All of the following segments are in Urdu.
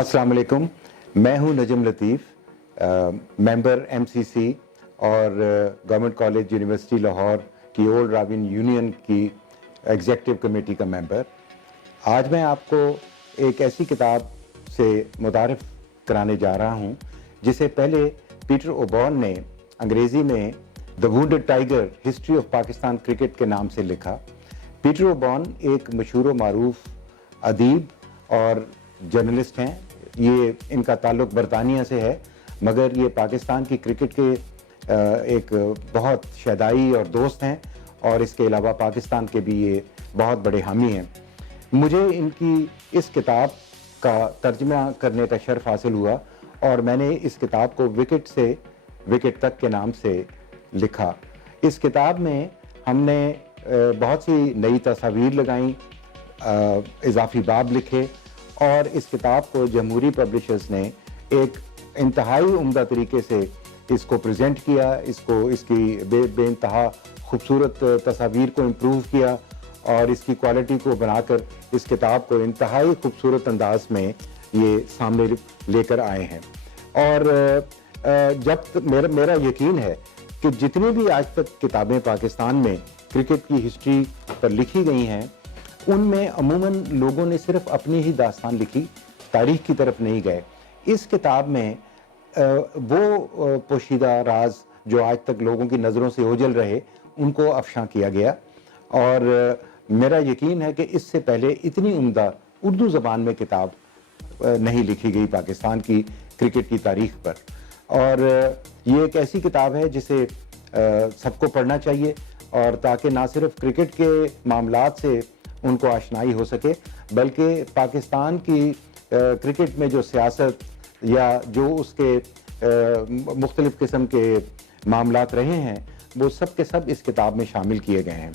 السلام علیکم، میں ہوں نجم لطیف، ممبر ایم سی سی اور گورنمنٹ کالج یونیورسٹی لاہور کی اولڈ راوین یونین کی ایگزیکٹو کمیٹی کا ممبر۔ آج میں آپ کو ایک ایسی کتاب سے متعارف کرانے جا رہا ہوں جسے پہلے پیٹر اوبورن نے انگریزی میں the wounded tiger history of Pakistan cricket کے نام سے لکھا۔ پیٹر اوبورن ایک مشہور و معروف ادیب اور جرنلسٹ ہیں۔ یہ ان کا تعلق برطانیہ سے ہے، مگر یہ پاکستان کی کرکٹ کے ایک بہت شیدائی اور دوست ہیں، اور اس کے علاوہ پاکستان کے بھی یہ بہت بڑے حامی ہیں۔ مجھے ان کی اس کتاب کا ترجمہ کرنے کا شرف حاصل ہوا، اور میں نے اس کتاب کو وکٹ سے وکٹ تک کے نام سے لکھا۔ اس کتاب میں ہم نے بہت سی نئی تصاویر لگائیں، اضافی باب لکھے، اور اس کتاب کو جمہوری پبلشرز نے ایک انتہائی عمدہ طریقے سے اس کو پریزنٹ کیا، اس کی بے انتہا خوبصورت تصاویر کو امپروو کیا، اور اس کی کوالٹی کو بنا کر اس کتاب کو انتہائی خوبصورت انداز میں یہ سامنے لے کر آئے ہیں۔ اور جب میرا یقین ہے کہ جتنی بھی آج تک کتابیں پاکستان میں کرکٹ کی ہسٹری پر لکھی گئی ہیں، ان میں عموماً لوگوں نے صرف اپنی ہی داستان لکھی، تاریخ کی طرف نہیں گئے۔ اس کتاب میں وہ پوشیدہ راز جو آج تک لوگوں کی نظروں سے اوجھل رہے، ان کو افشاں کیا گیا، اور میرا یقین ہے کہ اس سے پہلے اتنی عمدہ اردو زبان میں کتاب نہیں لکھی گئی پاکستان کی کرکٹ کی تاریخ پر۔ اور یہ ایک ایسی کتاب ہے جسے سب کو پڑھنا چاہیے، اور تاکہ نہ صرف کرکٹ کے معاملات سے ان کو آشنائی ہو سکے، بلکہ پاکستان کی کرکٹ میں جو سیاست یا جو اس کے مختلف قسم کے معاملات رہے ہیں، وہ سب کے سب اس کتاب میں شامل کیے گئے ہیں۔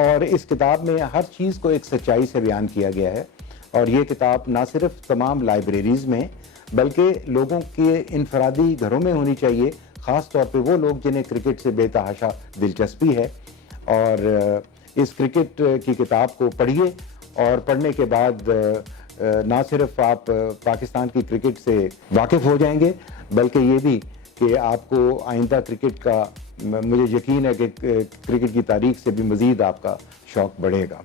اور اس کتاب میں ہر چیز کو ایک سچائی سے بیان کیا گیا ہے، اور یہ کتاب نہ صرف تمام لائبریریز میں بلکہ لوگوں کے انفرادی گھروں میں ہونی چاہیے، خاص طور پہ وہ لوگ جنہیں کرکٹ سے بے تحاشا دلچسپی ہے۔ اور اس کرکٹ کی کتاب کو پڑھیے، اور پڑھنے کے بعد نہ صرف آپ پاکستان کی کرکٹ سے واقف ہو جائیں گے، بلکہ یہ بھی کہ آپ کو آئندہ کرکٹ کا، مجھے یقین ہے کہ کرکٹ کی تاریخ سے بھی مزید آپ کا شوق بڑھے گا۔